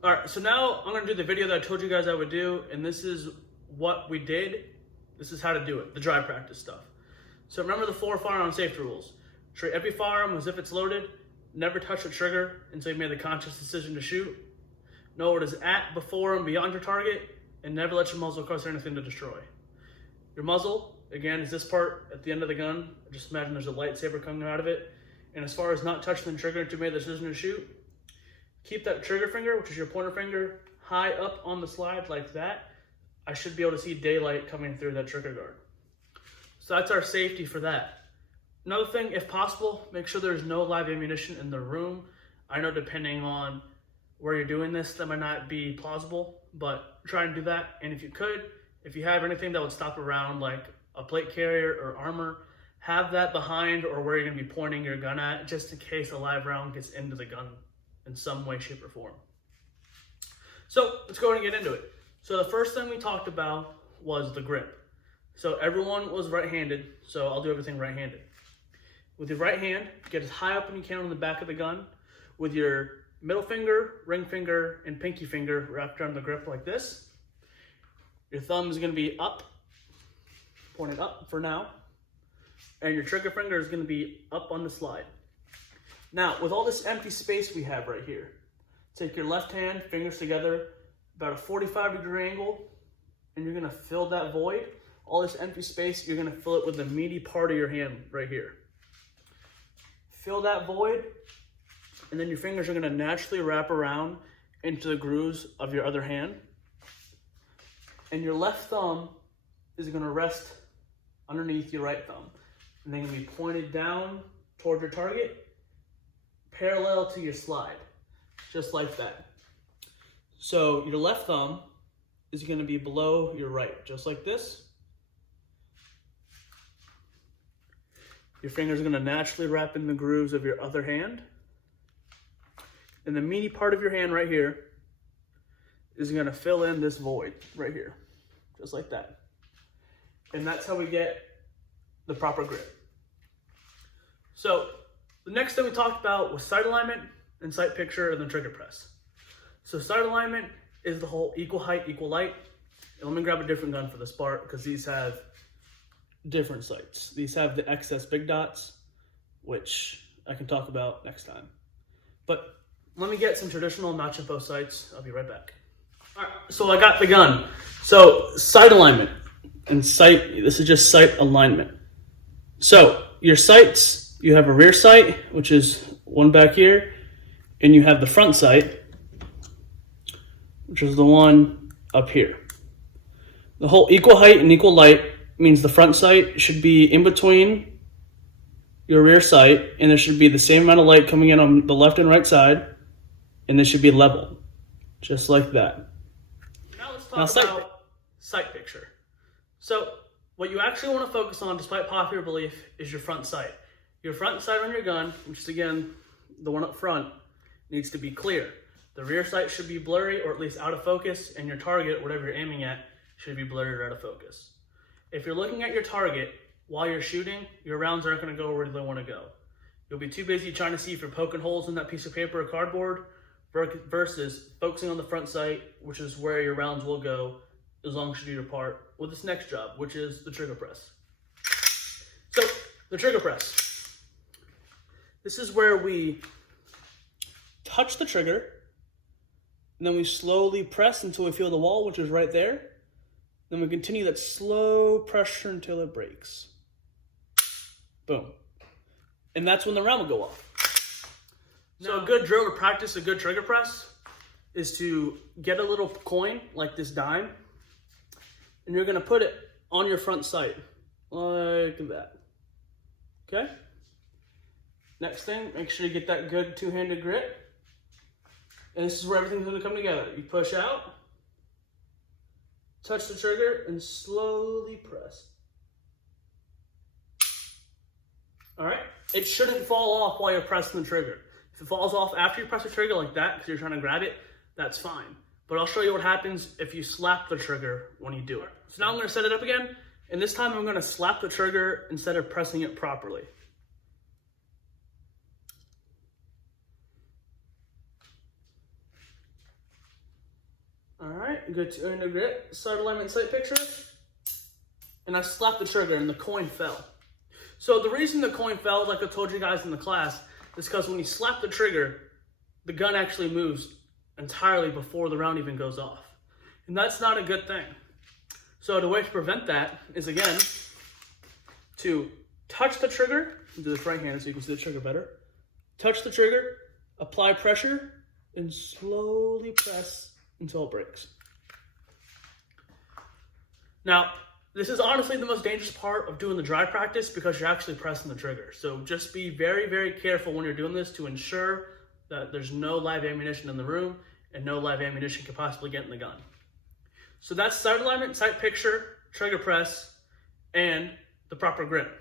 All right, so now I'm gonna do the video that I told you guys I would do, and this is what we did. This is how to do it, the dry practice stuff. So remember the 4 firearm safety rules. Treat every firearm as if it's loaded. Never touch the trigger until you made the conscious decision to shoot. Know what is at, before, and beyond your target, and never let your muzzle cross anything to destroy. Your muzzle, again, is this part at the end of the gun. Just imagine there's a lightsaber coming out of it. And as far as not touching the trigger until you made the decision to shoot, keep that trigger finger, which is your pointer finger, high up on the slide like that. I should be able to see daylight coming through that trigger guard. So that's our safety for that. Another thing, if possible, make sure there's no live ammunition in the room. I know depending on where you're doing this, that might not be plausible, but try and do that. And if you could, if you have anything that would stop a round, like a plate carrier or armor, have that behind or where you're gonna be pointing your gun at, just in case a live round gets into the gun in some way, shape, or form. So let's go ahead and get into it. So the first thing we talked about was the grip. So everyone was right-handed, so I'll do everything right-handed. With your right hand, get as high up as you can on the back of the gun. With your middle finger, ring finger, and pinky finger wrapped around the grip like this. Your thumb is gonna be up, pointed up for now. And your trigger finger is gonna be up on the slide. Now, with all this empty space we have right here, take your left hand, fingers together, about a 45-degree angle, and you're gonna fill that void. All this empty space, you're gonna fill it with the meaty part of your hand right here. Fill that void, and then your fingers are gonna naturally wrap around into the grooves of your other hand. And your left thumb is gonna rest underneath your right thumb. And they're gonna be pointed down toward your target, parallel to your slide, just like that. So your left thumb is gonna be below your right, just like this. Your fingers are gonna naturally wrap in the grooves of your other hand. And the meaty part of your hand right here is gonna fill in this void right here, just like that. And that's how we get the proper grip. So the next thing we talked about was sight alignment and sight picture and then trigger press. So sight alignment is the whole equal height, equal light. And let me grab a different gun for this part because these have different sights. These have the XS big dots, which I can talk about next time. But let me get some traditional notch and post sights. I'll be right back. All right, so I got the gun. So sight alignment and sight, this is just sight alignment. So your sights, you have a rear sight, which is one back here, and you have the front sight, which is the one up here. The whole equal height and equal light means the front sight should be in between your rear sight, and there should be the same amount of light coming in on the left and right side, and this should be level, just like that. Now let's talk about sight picture. So what you actually want to focus on, despite popular belief, is your front sight. Your front sight on your gun, which is again the one up front, needs to be clear. The rear sight should be blurry or at least out of focus, and your target, whatever you're aiming at, should be blurry or out of focus. If you're looking at your target while you're shooting, your rounds aren't going to go where they want to go. You'll be too busy trying to see if you're poking holes in that piece of paper or cardboard versus focusing on the front sight, which is where your rounds will go as long as you do your part with this next job, which is the trigger press. So the trigger press. This is where we touch the trigger, and then we slowly press until we feel the wall, which is right there. Then we continue that slow pressure until it breaks. Boom. And that's when the round will go off. So a good drill to practice a good trigger press is to get a little coin, like this dime, and you're gonna put it on your front sight, like that. Okay? Next thing, make sure you get that good two-handed grip. And this is where everything's gonna come together. You push out, touch the trigger, and slowly press. All right? It shouldn't fall off while you're pressing the trigger. If it falls off after you press the trigger like that, because you're trying to grab it, that's fine. But I'll show you what happens if you slap the trigger when you do it. So now I'm gonna set it up again, and this time I'm gonna slap the trigger instead of pressing it properly. All right, good to under grip, side alignment, sight picture. And I slapped the trigger and the coin fell. So the reason the coin fell, like I told you guys in the class, is because when you slap the trigger, the gun actually moves entirely before the round even goes off. And that's not a good thing. So the way to prevent that is, again, to touch the trigger, do this right-handed so you can see the trigger better. Touch the trigger, apply pressure, and slowly press until it breaks. Now, this is honestly the most dangerous part of doing the dry practice because you're actually pressing the trigger. So just be very, very careful when you're doing this to ensure that there's no live ammunition in the room and no live ammunition can possibly get in the gun. So that's sight alignment, sight picture, trigger press, and the proper grip.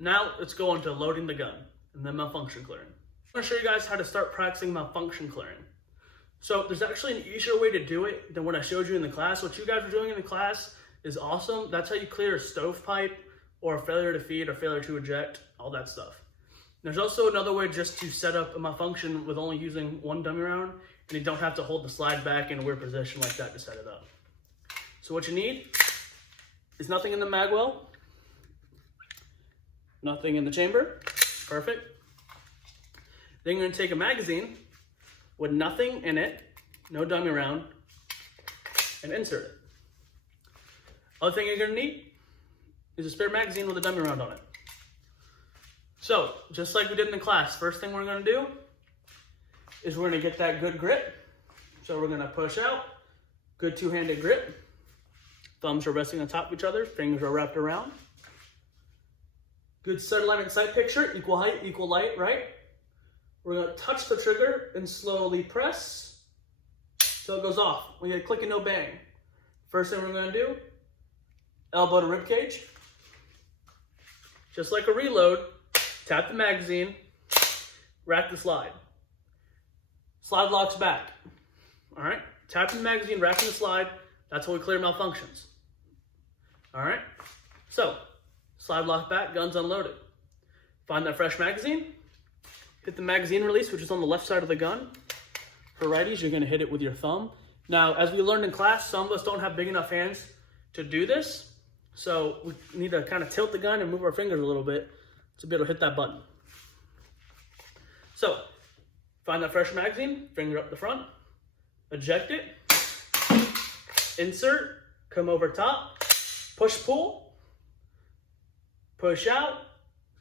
Now let's go on to loading the gun and then malfunction clearing. I'm going to show you guys how to start practicing malfunction clearing. So there's actually an easier way to do it than what I showed you in the class. What you guys were doing in the class is awesome. That's how you clear a stovepipe or a failure to feed or failure to eject, all that stuff. There's also another way just to set up a malfunction with only using one dummy round, and you don't have to hold the slide back in a weird position like that to set it up. So what you need is nothing in the magwell, nothing in the chamber, perfect. Then you're gonna take a magazine with nothing in it, no dummy round, and insert it. Other thing you're gonna need is a spare magazine with a dummy round on it. So, just like we did in the class, first thing we're gonna do is we're gonna get that good grip. So we're gonna push out, good two-handed grip. Thumbs are resting on top of each other, fingers are wrapped around. Good sight alignment, sight picture, equal height, equal light, right? We're gonna touch the trigger and slowly press till it goes off. We get a click and no bang. First thing we're gonna do, elbow to rib cage. Just like a reload, tap the magazine, rack the slide. Slide locks back. All right, tapping the magazine, racking the slide, that's how we clear malfunctions. All right, so slide lock back, guns unloaded. Find that fresh magazine, hit the magazine release, which is on the left side of the gun. For righties, you're gonna hit it with your thumb. Now, as we learned in class, some of us don't have big enough hands to do this. So we need to kind of tilt the gun and move our fingers a little bit to be able to hit that button. So find that fresh magazine, finger up the front, eject it, insert, come over top, push pull, push out,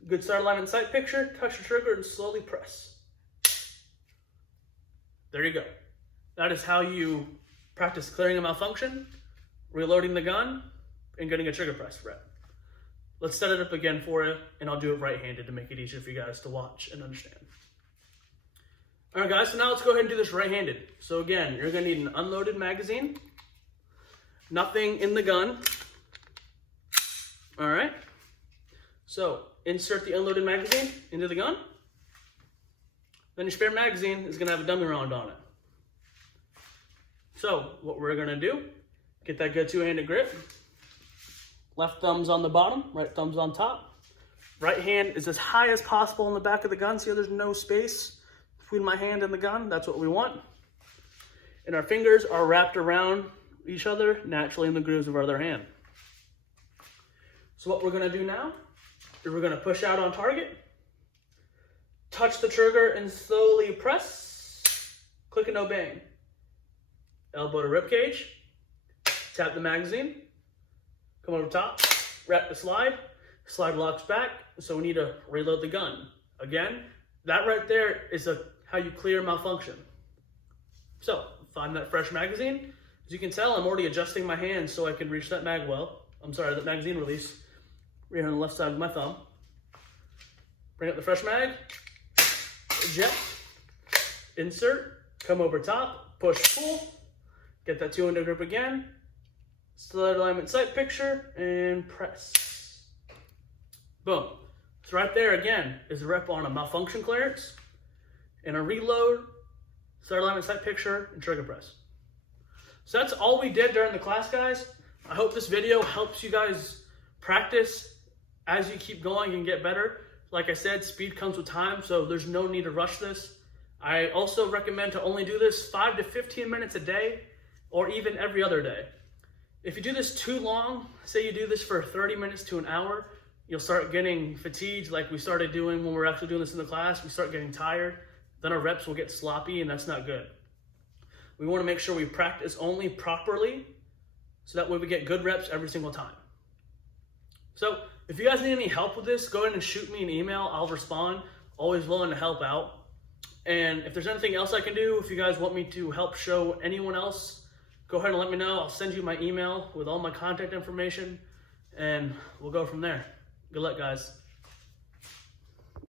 good sight alignment sight picture, touch the trigger and slowly press. There you go. That is how you practice clearing a malfunction, reloading the gun, and getting a trigger press rep. Let's set it up again for you, and I'll do it right-handed to make it easier for you guys to watch and understand. All right, guys, so now let's go ahead and do this right-handed. So again, you're gonna need an unloaded magazine, nothing in the gun. All right, so insert the unloaded magazine into the gun. Then your spare magazine is gonna have a dummy round on it. So what we're gonna do, get that good two-handed grip. Left thumb's on the bottom, right thumb's on top. Right hand is as high as possible in the back of the gun. See how there's no space between my hand and the gun? That's what we want. And our fingers are wrapped around each other naturally in the grooves of our other hand. So what we're gonna do now is we're gonna push out on target, touch the trigger and slowly press, click and no bang. Elbow to rib cage, tap the magazine, come over top, wrap the slide locks back, so we need to reload the gun. Again, that right there is how you clear malfunction. So, find that fresh magazine. As you can tell, I'm already adjusting my hand so I can reach that that magazine release, right on the left side of my thumb. Bring up the fresh mag, eject, insert, come over top, push, pull, get that two-handed grip again, slide alignment sight picture, and press. Boom. So right there again is a rep on a malfunction clearance and a reload, slide alignment sight picture, and trigger press. So that's all we did during the class, guys. I hope this video helps you guys practice as you keep going and get better. Like I said, speed comes with time, so there's no need to rush this. I also recommend to only do this 5 to 15 minutes a day. or even every other day. If you do this too long, say you do this for 30 minutes to an hour, you'll start getting fatigued like we started doing when we're actually doing this in the class. We start getting tired, then our reps will get sloppy, and that's not good. We want to make sure we practice only properly so that way we get good reps every single time. So if you guys need any help with this, go ahead and shoot me an email. I'll respond. Always willing to help out. And if there's anything else I can do, if you guys want me to help show anyone else, go ahead and let me know. I'll send you my email with all my contact information, and we'll go from there. Good luck, guys.